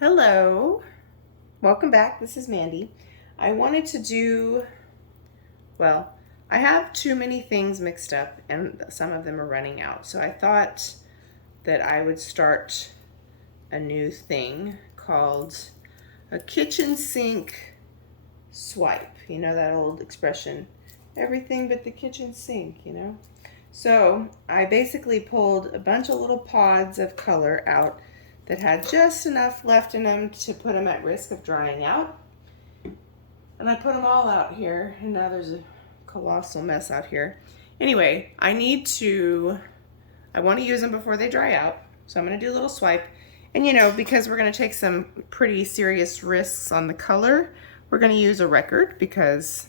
Hello, welcome back. This is Mandy. I wanted to do, well, I have too many things mixed up and some of them are running out. So I thought that I would start a new thing called a kitchen sink swipe. You know that old expression, everything but the kitchen sink, you know? So I basically pulled a bunch of little pods of color out that had just enough left in them to put them at risk of drying out. And I put them all out here, and now there's a colossal mess out here. Anyway, I want to use them before they dry out. So I'm gonna do a little swipe. And you know, because we're gonna take some pretty serious risks on the color, we're gonna use a record because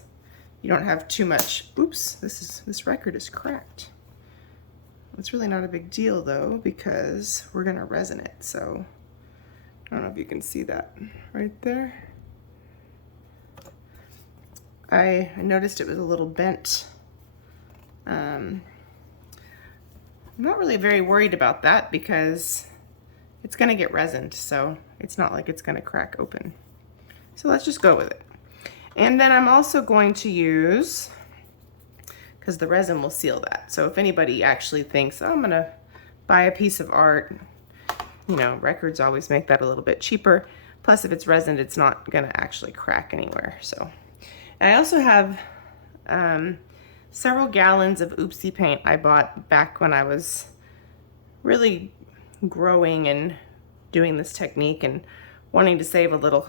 you don't have too much. Oops, this record is cracked. It's really not a big deal though, because we're gonna resin it. So I don't know if you can see that right there. I noticed it was a little bent. I'm not really very worried about that because it's gonna get resined, so it's not like it's gonna crack open. So let's just go with it. And then I'm also going to use, because the resin will seal that. So if anybody actually thinks, oh, I'm gonna buy a piece of art, you know, records always make that a little bit cheaper. Plus if it's resined, it's not gonna actually crack anywhere. So, and I also have several gallons of oopsie paint I bought back when I was really growing and doing this technique and wanting to save a little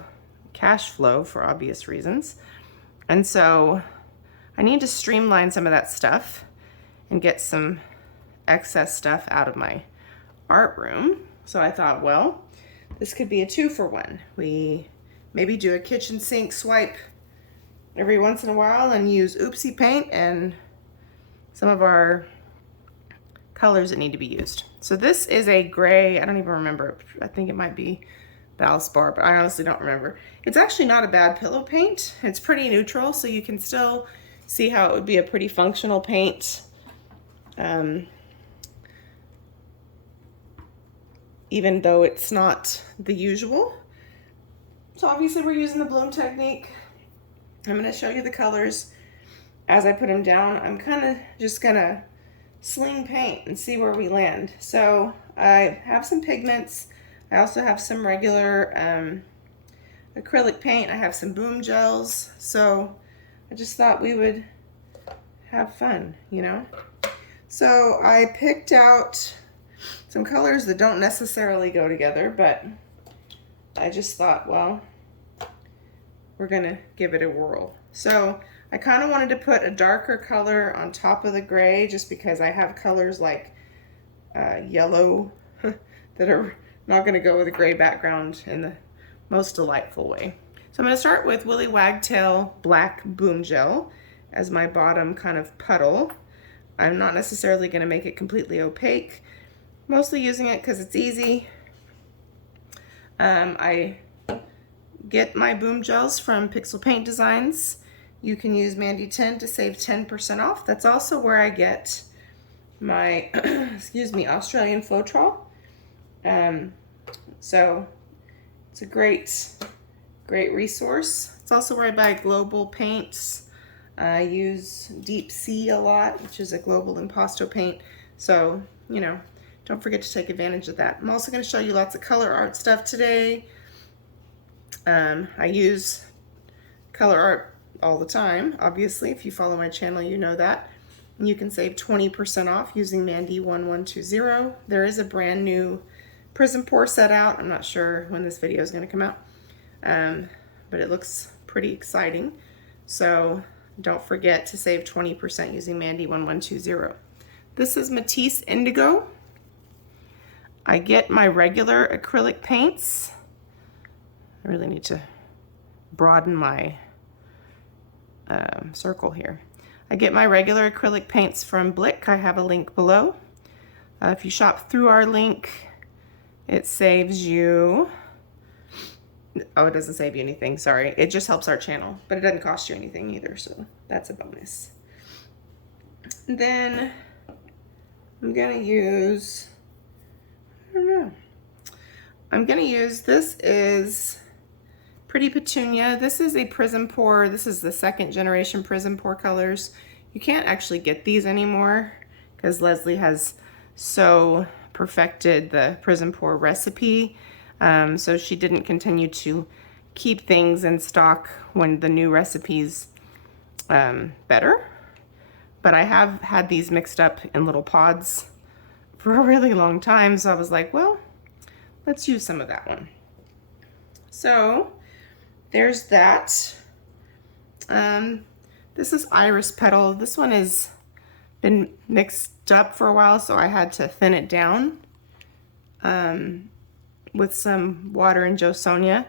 cash flow for obvious reasons. And so I need to streamline some of that stuff and get some excess stuff out of my art room. So I thought, well, this could be a 2-for-1. We maybe do a kitchen sink swipe every once in a while and use oopsie paint and some of our colors that need to be used. So this is a gray, I don't even remember, I think it might be Valspar, but I honestly don't remember. It's actually not a bad pillow paint. It's pretty neutral, so you can still see how it would be a pretty functional paint. Even though it's not the usual. So obviously we're using the bloom technique. I'm gonna show you the colors as I put them down. I'm kind of just gonna sling paint and see where we land. So I have some pigments. I also have some regular acrylic paint. I have some boom gels. So I just thought we would have fun, you know? So I picked out some colors that don't necessarily go together, but I just thought, well, we're gonna give it a whirl. So I kind of wanted to put a darker color on top of the gray just because I have colors like yellow that are not gonna go with a gray background in the most delightful way. So I'm gonna start with Willy Wagtail Black Boom Gel as my bottom kind of puddle. I'm not necessarily gonna make it completely opaque, mostly using it because it's easy. I get my boom gels from Pixel Paint Designs. You can use Mandy 10 to save 10% off. That's also where I get my, excuse me, Australian Floetrol. So it's a great resource. It's also where I buy global paints. I use Deep Sea a lot, which is a global impasto paint. So, you know, don't forget to take advantage of that. I'm also going to show you lots of color art stuff today. I use color art all the time, obviously. If you follow my channel, you know that. And you can save 20% off using Mandy1120. There is a brand new PrizmPour set out. I'm not sure when this video is going to come out, but it looks pretty exciting. So don't forget to save 20% using Mandy1120. This is Matisse Indigo. I get my regular acrylic paints. I really need to broaden my circle here. I get my regular acrylic paints from Blick. I have a link below. If you shop through our link, it saves you, oh, it doesn't save you anything, sorry. It just helps our channel, but it doesn't cost you anything either, so that's a bonus. And then I'm gonna use, I don't know, I'm gonna use, this is Pretty Petunia. This is a PrizmPour. This is the 2nd generation PrizmPour colors. You can't actually get these anymore because Leslie has so perfected the PrizmPour recipe. So she didn't continue to keep things in stock when the new recipes better. But I have had these mixed up in little pods for a really long time. So I was like, well, let's use some of that one. So there's that. This is Iris Petal. This one has been mixed up for a while, so I had to thin it down with some water and Josonia.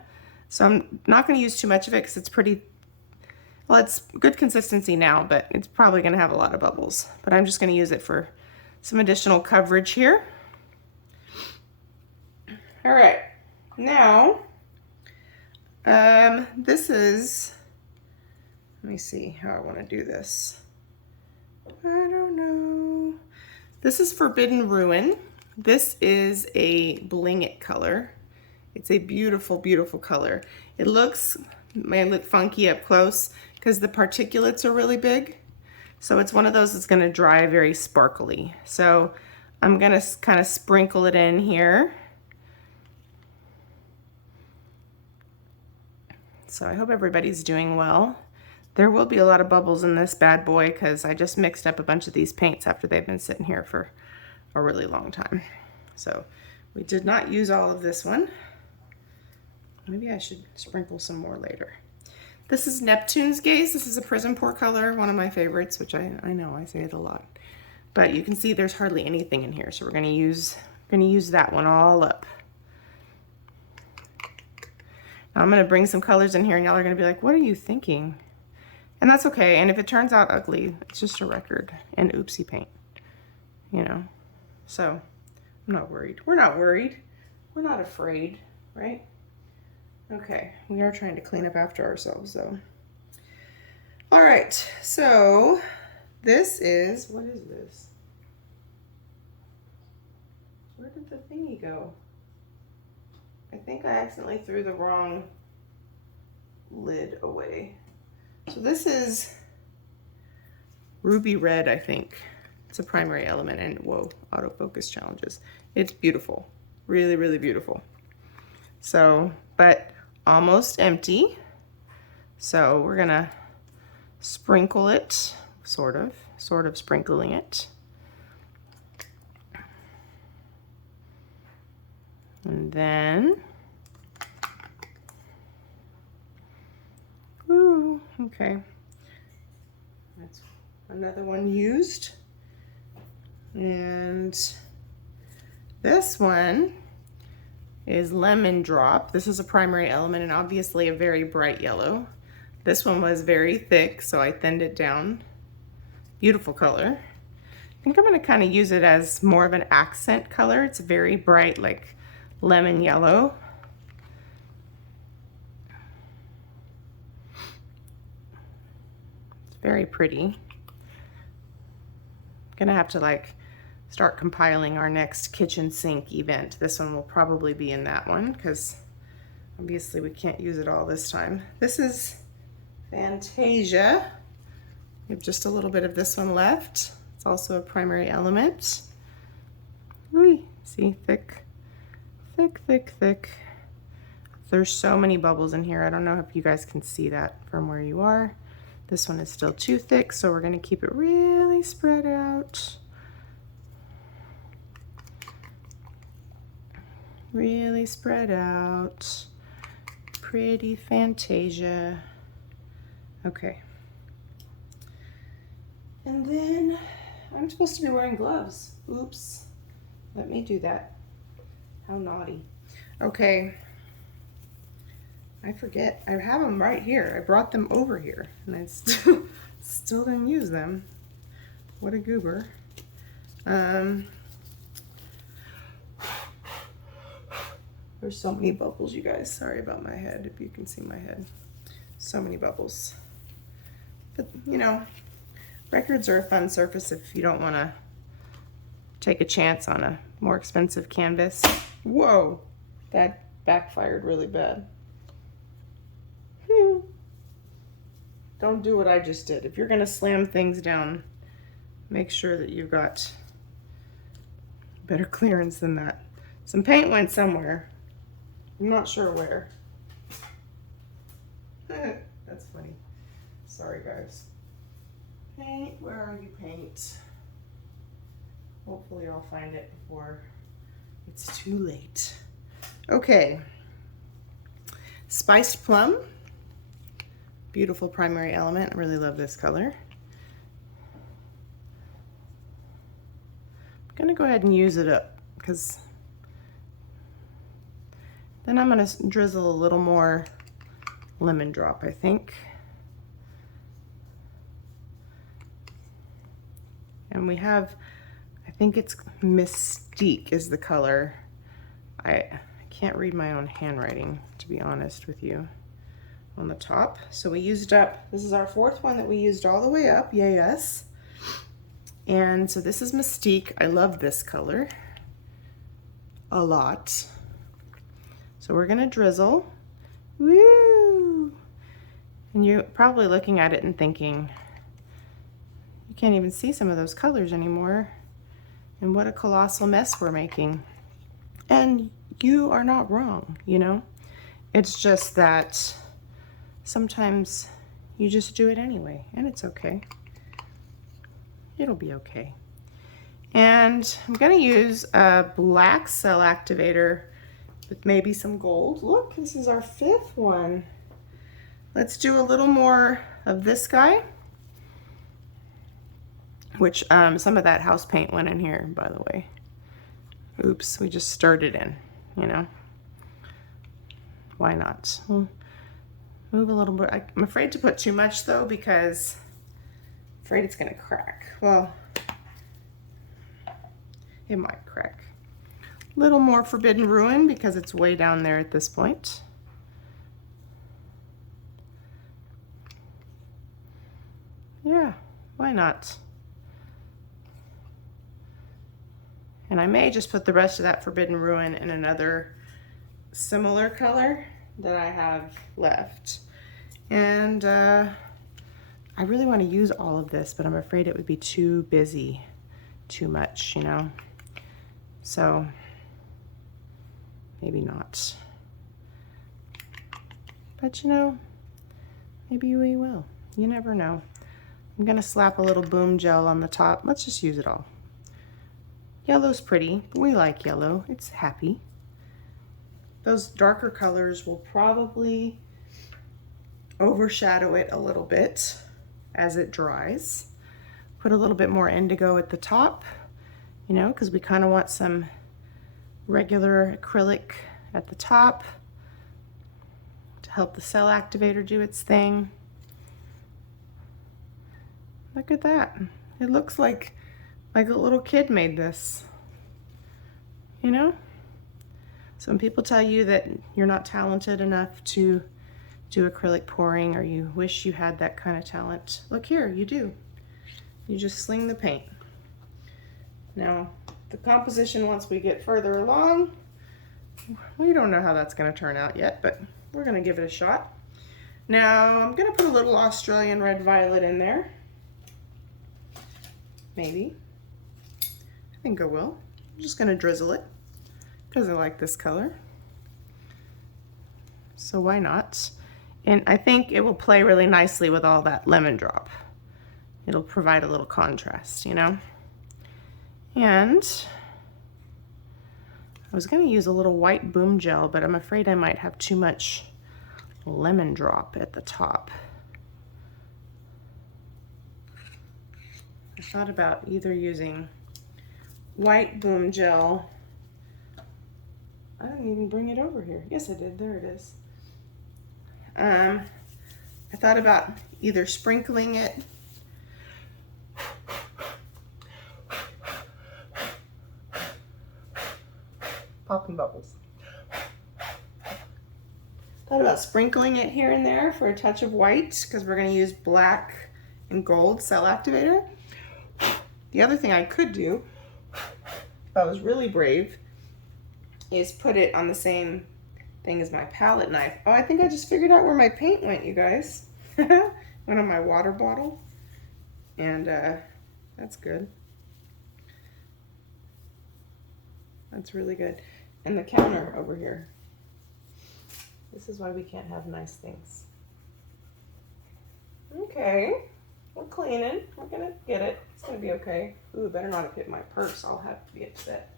So I'm not going to use too much of it because it's pretty, well, it's good consistency now, but it's probably going to have a lot of bubbles. But I'm just going to use it for some additional coverage here. All right, now this is, let me see how I want to do this. I don't know. This is Forbidden Ruin. This is a Bling It color. It's a beautiful, beautiful color. It may look funky up close because the particulates are really big. So it's one of those that's going to dry very sparkly. So I'm going to kind of sprinkle it in here. So I hope everybody's doing well. There will be a lot of bubbles in this bad boy because I just mixed up a bunch of these paints after they've been sitting here for a really long time. So we did not use all of this one. Maybe I should sprinkle some more later. This is Neptunes Gaze. This is a PrizmPour color, one of my favorites, which I know I say it a lot. But you can see there's hardly anything in here, so we're gonna use that one all up. Now I'm gonna bring some colors in here and y'all are gonna be like, what are you thinking? And that's okay, and if it turns out ugly, it's just a record and oopsie paint, you know? So I'm not worried. We're not worried. We're not afraid, right? Okay, we are trying to clean up after ourselves though. All right, so this is, what is this? Where did the thingy go? I think I accidentally threw the wrong lid away. So this is Ruby Red, I think. It's a primary element, and whoa, autofocus challenges. It's beautiful, really, really beautiful. So, but almost empty. So we're gonna sprinkle it, sort of sprinkling it. And then, ooh, okay. That's another one used. And this one is Lemon Drop. This is a primary element and obviously a very bright yellow. This one was very thick, so I thinned it down. Beautiful color. I think I'm gonna kind of use it as more of an accent color. It's very bright, like lemon yellow. It's very pretty. Gonna have to like start compiling our next kitchen sink event. This one will probably be in that one because obviously we can't use it all this time. This is Fantasia. We have just a little bit of this one left. It's also a primary element. Whee, see, thick, thick, thick, thick. There's so many bubbles in here. I don't know if you guys can see that from where you are. This one is still too thick, so we're gonna keep it really spread out. Really spread out. Pretty Fantasia. Okay. And then I'm supposed to be wearing gloves. Oops. Let me do that. How naughty. Okay. I forget. I have them right here. I brought them over here and I still didn't use them. What a goober. There's so many bubbles, you guys. Sorry about my head, if you can see my head. So many bubbles. But, you know, records are a fun surface if you don't want to take a chance on a more expensive canvas. Whoa! That backfired really bad. Don't do what I just did. If you're gonna slam things down, make sure that you've got better clearance than that. Some paint went somewhere. I'm not sure where. That's funny. Sorry, guys. Paint, where are you, paint? Hopefully I'll find it before it's too late. Okay. Spiced Plum. Beautiful primary element. I really love this color. I'm gonna go ahead and use it up because then I'm gonna drizzle a little more lemon drop, I think. And we have, I think it's Mystique is the color. I can't read my own handwriting, to be honest with you, on the top. So we used up, this is our fourth one that we used all the way up, yay us. And so this is Mystique. I love this color a lot. So we're gonna drizzle. Woo! And you're probably looking at it and thinking, you can't even see some of those colors anymore. And what a colossal mess we're making. And you are not wrong, you know? It's just that sometimes you just do it anyway, and it's okay. It'll be okay. And I'm gonna use a black cell activator with maybe some gold. Look, this is our fifth one. Let's do a little more of this guy, which some of that house paint went in here, by the way. Oops, we just stirred it in, you know? Why not? We'll move a little bit. I'm afraid to put too much though, because I'm afraid it's gonna crack. Well, it might crack. A little more Forbidden Ruin because it's way down there at this point. Yeah, why not? And I may just put the rest of that Forbidden Ruin in another similar color that I have left. And I really want to use all of this, but I'm afraid it would be too busy, too much, you know? So maybe not. But you know, maybe we will. You never know. I'm gonna slap a little boom gel on the top. Let's just use it all. Yellow's pretty, but we like yellow. It's happy. Those darker colors will probably overshadow it a little bit as it dries. Put a little bit more indigo at the top, you know, because we kind of want some regular acrylic at the top to help the cell activator do its thing. Look at that. It looks like a little kid made this, you know? So when people tell you that you're not talented enough to do acrylic pouring, or you wish you had that kind of talent, look here, you do. You just sling the paint. Now, the composition, once we get further along, we don't know how that's gonna turn out yet, but we're gonna give it a shot. Now, I'm gonna put a little Australian red violet in there. Maybe. I think I will. I'm just gonna drizzle it because I like this color. So why not? And I think it will play really nicely with all that lemon drop. It'll provide a little contrast, you know? And I was gonna use a little white boom gel, but I'm afraid I might have too much lemon drop at the top. I thought about either using white boom gel. I didn't even bring it over here. Yes, I did. There it is. I thought about either sprinkling it popping bubbles. Thought about sprinkling it here and there for a touch of white because we're going to use black and gold cell activator. The other thing I could do, if I was really brave, is put it on the same thing as my palette knife. Oh, I think I just figured out where my paint went, you guys. Went on my water bottle, and that's good. That's really good. And the counter over here. This is why we can't have nice things. Okay, we're cleaning. We're gonna get it. It's gonna be okay. Ooh, it better not have hit my purse. I'll have to be upset.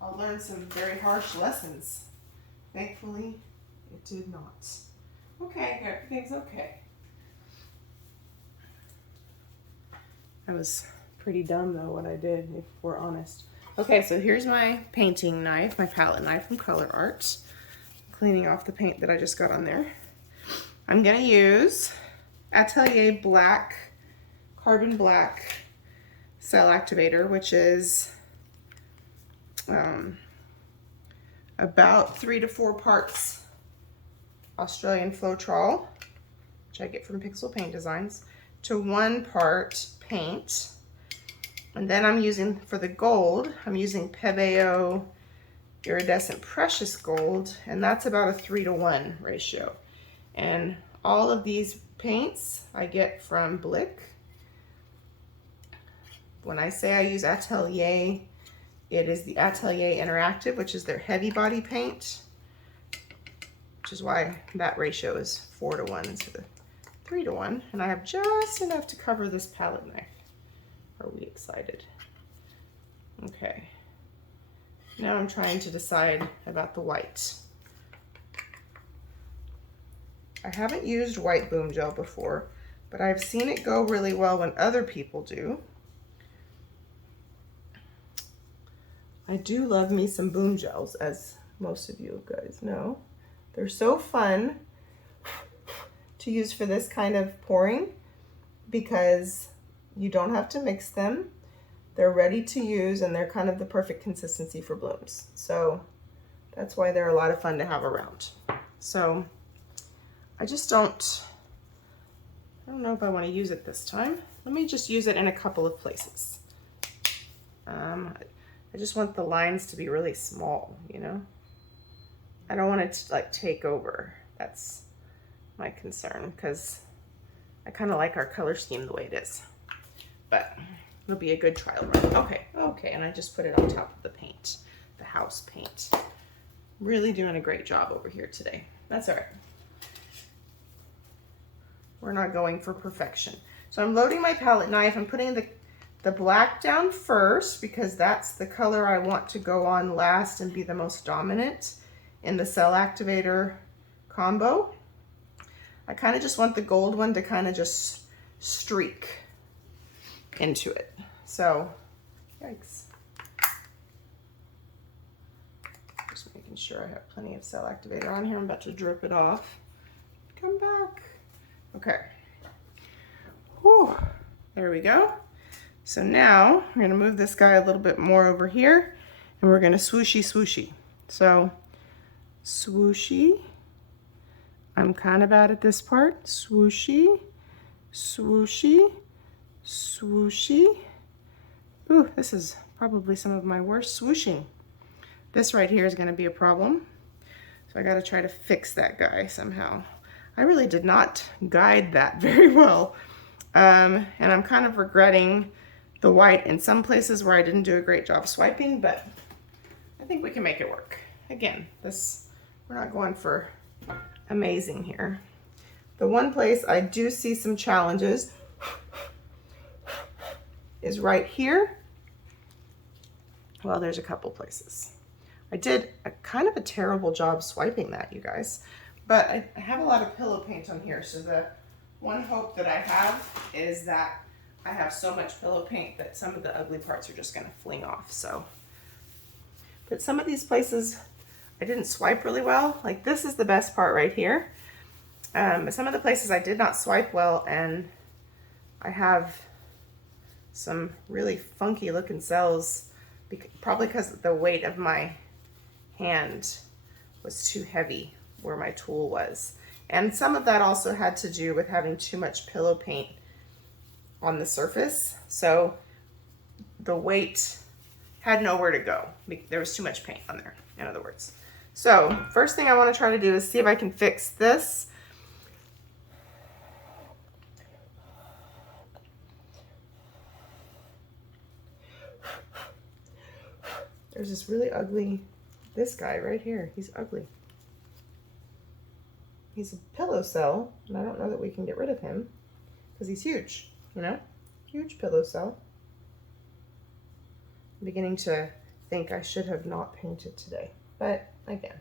I'll learn some very harsh lessons. Thankfully, it did not. Okay, everything's okay. I was pretty dumb though what I did, if we're honest. Okay, so here's my painting knife, my palette knife from Colourarte. Cleaning off the paint that I just got on there. I'm gonna use Atelier Black, Carbon Black Cell Activator, which is about 3 to 4 parts Australian Floetrol, which I get from Pixel Paint Designs, to 1 part paint. And then I'm using, for the gold, I'm using Pebeo Iridescent Precious Gold, and that's about a 3 to 1 ratio. And all of these paints I get from Blick. When I say I use Atelier, it is the Atelier Interactive, which is their heavy body paint, which is why that ratio is 4 to 1 instead of 3 to 1. And I have just enough to cover this palette knife. Are we excited? Okay. Now I'm trying to decide about the white. I haven't used white boom gel before, but I've seen it go really well when other people do. I do love me some boom gels, as most of you guys know. They're so fun to use for this kind of pouring because you don't have to mix them. They're ready to use and they're kind of the perfect consistency for blooms. So that's why they're a lot of fun to have around. So I don't know if I want to use it this time. Let me just use it in a couple of places. I just want the lines to be really small, you know? I don't want it to like take over. That's my concern because I kind of like our color scheme the way it is. But it'll be a good trial run. Okay, and I just put it on top of the paint, the house paint. Really doing a great job over here today. That's all right. We're not going for perfection. So I'm loading my palette knife. I'm putting the black down first because that's the color I want to go on last and be the most dominant in the Cell Activator combo. I kind of just want the gold one to kind of just streak into it. So, yikes. Just making sure I have plenty of Cell Activator on here. I'm about to drip it off. Come back. Okay. Whew. There we go. So now we're going to move this guy a little bit more over here and we're going to swooshy swooshy. So swooshy. I'm kind of bad at this part. Swooshy, swooshy, swooshy. Ooh, this is probably some of my worst swooshing. This right here is going to be a problem. So I got to try to fix that guy somehow. I really did not guide that very well. And I'm kind of regretting the white in some places where I didn't do a great job swiping, but I think we can make it work. Again, we're not going for amazing here. The one place I do see some challenges is right here. Well, there's a couple places. I did a kind of a terrible job swiping that, you guys, but I have a lot of pillow paint on here, so the one hope that I have is that I have so much pillow paint that some of the ugly parts are just going to fling off. So, but some of these places I didn't swipe really well. Like this is the best part right here. But some of the places I did not swipe well, and I have some really funky looking cells, probably because the weight of my hand was too heavy where my tool was. And some of that also had to do with having too much pillow paint on the surface. So the weight had nowhere to go. There was too much paint on there, in other words. So first thing I want to try to do is see if I can fix this. There's this really ugly, this guy right here, he's ugly. He's a pillow cell, and I don't know that we can get rid of him because he's huge, you know? Huge pillow cell. I'm beginning to think I should have not painted today, but again,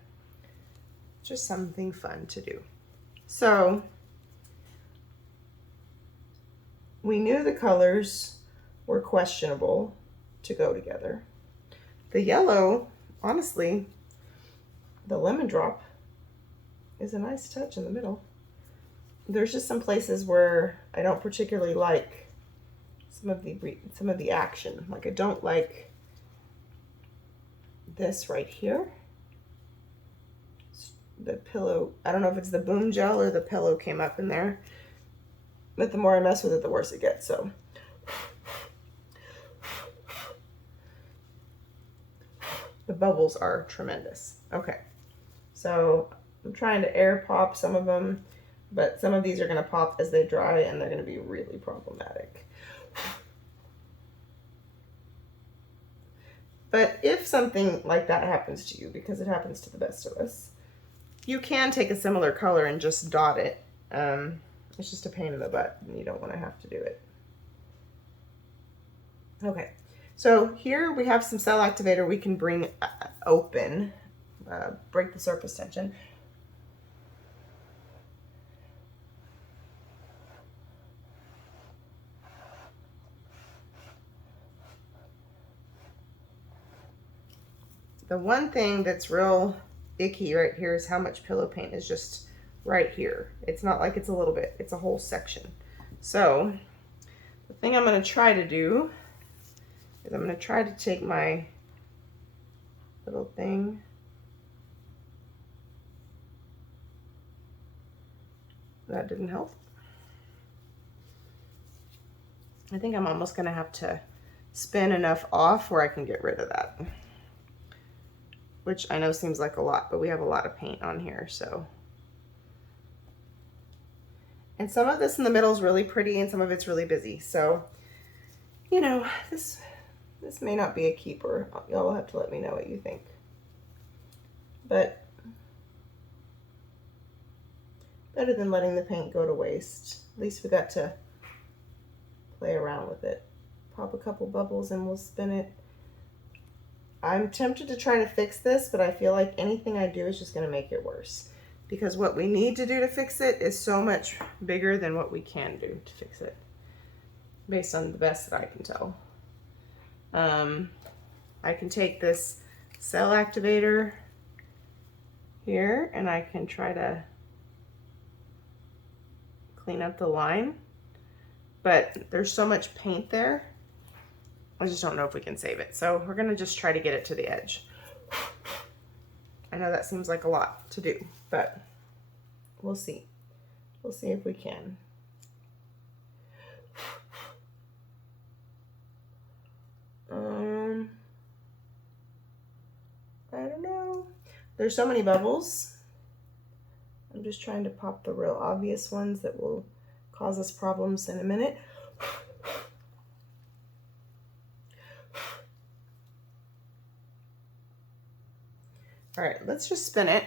just something fun to do. So we knew the colors were questionable to go together. The yellow, honestly, the lemon drop is a nice touch in the middle. There's just some places where I don't particularly like some of the action. Like I don't like this right here. The pillow, I don't know if it's the boom gel or the pillow came up in there. But the more I mess with it, the worse it gets. So the bubbles are tremendous. Okay, so I'm trying to air pop some of them, but some of these are going to pop as they dry and they're going to be really problematic. But if something like that happens to you, because it happens to the best of us, you can take a similar color and just dot it. It's just a pain in the butt and you don't want to have to do it. Okay. So here we have some cell activator we can bring open, break the surface tension. The one thing that's real icky right here is how much pillow paint is just right here. It's not like it's a little bit, it's a whole section. So the thing I'm going to try to do is I'm going to try to take my little thing that didn't help. I think I'm almost going to have to spin enough off where I can get rid of that, which I know seems like a lot, but we have a lot of paint on here, so. And some of this in the middle is really pretty and some of it's really busy. So, you know, this may not be a keeper. Y'all will have to let me know what you think. But better than letting the paint go to waste. At least we got to play around with it. Pop a couple bubbles and we'll spin it. I'm tempted to try to fix this, but I feel like anything I do is just going to make it worse. Because what we need to do to fix it is so much bigger than what we can do to fix it, based on the best that I can tell. I can take this cell activator here and I can try to clean up the line, but there's so much paint there, I just don't know if we can save it. So we're gonna just try to get it to the edge. I know that seems like a lot to do, but we'll see. We'll see if we can. I don't know. There's so many bubbles. I'm just trying to pop the real obvious ones that will cause us problems in a minute. All right, let's just spin it.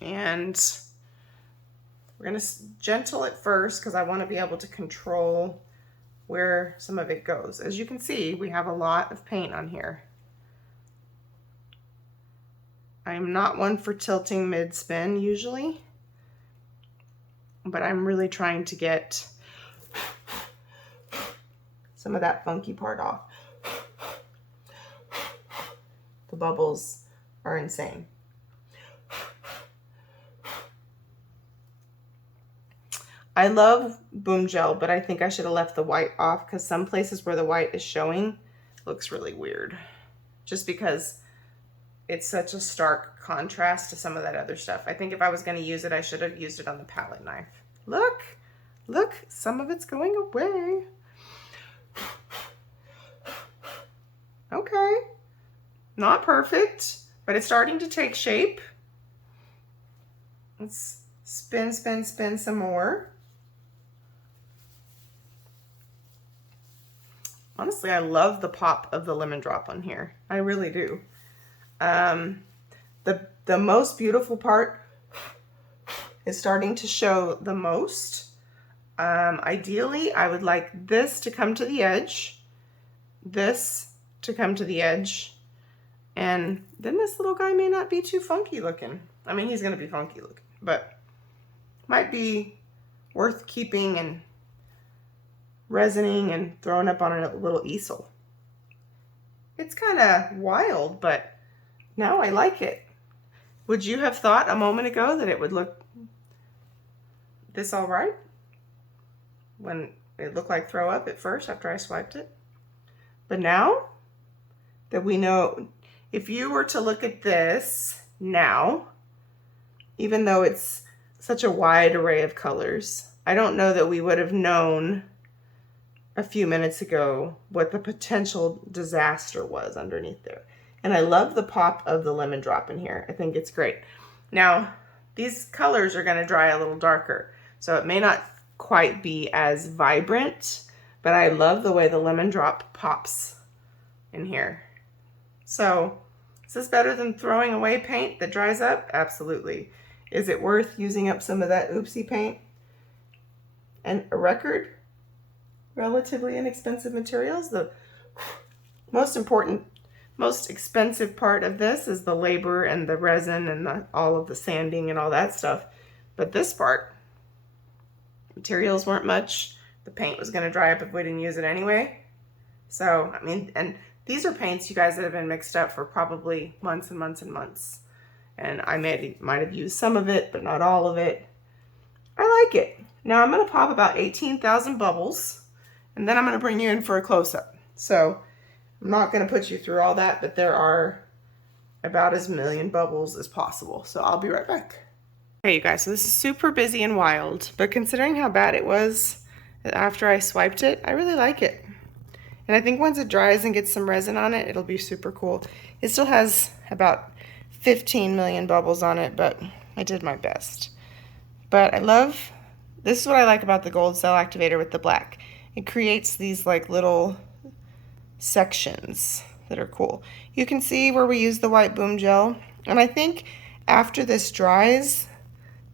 And we're gonna gentle it first because I wanna be able to control where some of it goes. As you can see, we have a lot of paint on here. I'm not one for tilting mid-spin usually, but I'm really trying to get some of that funky part off. The bubbles are insane. I love Boom Gel, but I think I should have left the white off because some places where the white is showing looks really weird. Just because it's such a stark contrast to some of that other stuff. I think if I was going to use it, I should have used it on the palette knife. Look, look, some of it's going away. Okay. Not perfect, but it's starting to take shape. Let's spin, spin, spin some more. Honestly, I love the pop of the lemon drop on here. I really do. The most beautiful part is starting to show the most. Ideally, I would like this to come to the edge, this to come to the edge, and then this little guy may not be too funky looking. I mean, he's going to be funky looking, but might be worth keeping and resining and throwing up on a little easel. It's kind of wild, but now I like it. Would you have thought a moment ago that it would look this all right? When it looked like throw up at first after I swiped it. But now that we know, if you were to look at this now, even though it's such a wide array of colors, I don't know that we would have known a few minutes ago what the potential disaster was underneath there. And I love the pop of the lemon drop in here. I think it's great. Now, these colors are going to dry a little darker, so it may not quite be as vibrant, but I love the way the lemon drop pops in here. So, is this better than throwing away paint that dries up? Absolutely. Is it worth using up some of that oopsie paint? And a record? Relatively inexpensive materials. The most expensive part of this is the labor and the resin and all of the sanding and all that stuff. But this part, materials weren't much. The paint was going to dry up if we didn't use it anyway. So, I mean, and these are paints, you guys, that have been mixed up for probably months and months and months. And I might have used some of it, but not all of it. I like it. Now I'm going to pop about 18,000 bubbles, and then I'm going to bring you in for a close-up. So I'm not going to put you through all that, but there are about as million bubbles as possible. So I'll be right back. Okay, you guys, so this is super busy and wild, but considering how bad it was after I swiped it, I really like it. And I think once it dries and gets some resin on it, it'll be super cool. It still has about 15 million bubbles on it, but I did my best. But this is what I like about the gold cell activator with the black. It creates these like little sections that are cool. You can see where we use the white boom gel, and I think after this dries,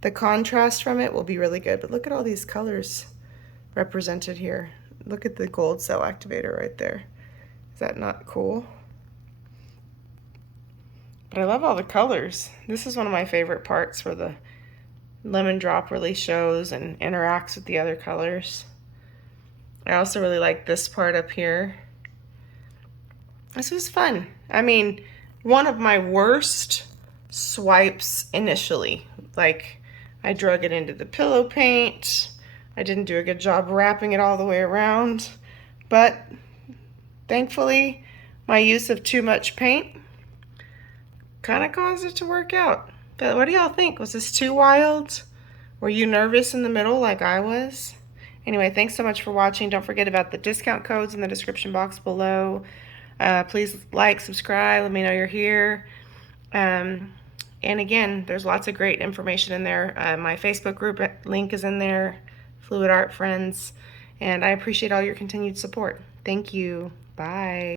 the contrast from it will be really good. But look at all these colors represented here. Look at the gold cell activator right there. Is that not cool? But I love all the colors. This is one of my favorite parts where the lemon drop really shows and interacts with the other colors. I also really like this part up here. This was fun. I mean, one of my worst swipes initially. Like, I drug it into the pillow paint. I didn't do a good job wrapping it all the way around. But thankfully, my use of too much paint kind of caused it to work out. But what do y'all think? Was this too wild? Were you nervous in the middle like I was? Anyway, thanks so much for watching. Don't forget about the discount codes in the description box below. Please like, subscribe, let me know you're here. And again, there's lots of great information in there. My Facebook group link is in there, Fluid Art Friends. And I appreciate all your continued support. Thank you. Bye.